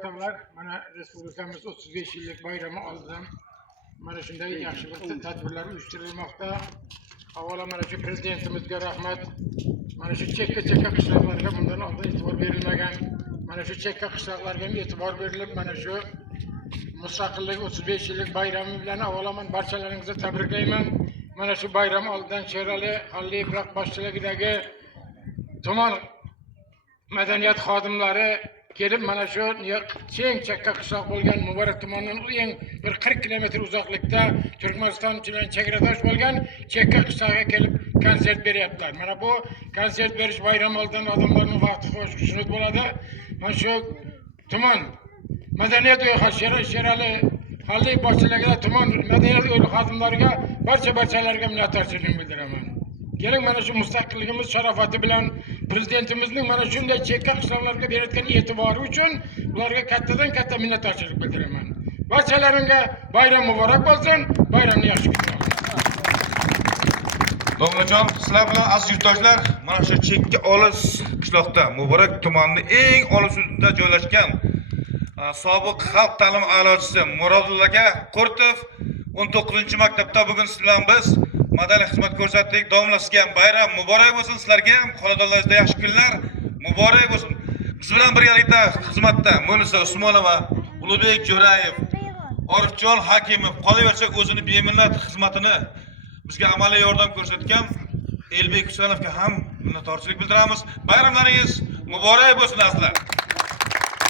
Muhtarlar, mana Respublikamız 35 yıllık bayramı oldidan mana shunday yaxshi bir tadbirlar uyushtirilmoqda. Avvalo mana shu prezidentimizga rahmat. Mana shu chekka qishloqlarga bundan oldin e'tibor berilmagan, mana shu chekka qishloqlarga e'tibor berilib, mana shu mustaqillik 35 yillik bayrami bilan avvalo men barchalaringizni tabriklayman. Mana shu bayram oldidan Sherali Xalli Ibroq boshchiligidagi tuman madaniyat xodimlari kelib mana shu keng chekka qishloq bo'lgan Muborak tumanidan eng bir 40 kilometr uzoqlikda Turkmaniston bilan chegaradosh bo'lgan chekka qishloqqa kelib konsert beryaptilar. Mana bu konsert berish bayram oldidan odamlarning vaqti xushnud bo'ladi. Mana shu tuman madaniyat uyi Sherali Xalli boshchiligida tuman madaniyat uyi xodimlariga barchalarga minnatdorchilik bildiraman. Keling mana shu mustaqilligimiz sharofati bilan prezidentimizning mana shunday chekka qishloqlarga berayotgan e'tibori uchun ularga katta minnatdorchilik bildiraman. Barchalaringga bayram muborak bo'lsin. Bayramni yaxshi kutamiz. Domlajon, sizlar bilan aziz yurtdoshlar, mana shu chekka olis qishloqda Muborak tumanining eng olis hududida joylashgan sobiq xalq ta'limi a'lochisi Murodullo aka Qurtov 19-maktabda bugun siz bilan biz madaniy xizmat ko'rsatdik. Domlasiga ham bayram muborak bo'lsin, sizlarga ham xonadonlaringizda yaxshi kunlar muborak bo'lsin. Biz bilan birgalikda xizmatda Munisa Usmonova, Ulug'bek Jo'rayev, Orifjon Hakimov qolaversa o'zini beminnat xizmatini bizga amaliy yordam ko'rsatgan Elbek Husanovga ham minnatdorchilik bildiramiz. Bayramlaringiz muborak bo'lsin azizlar.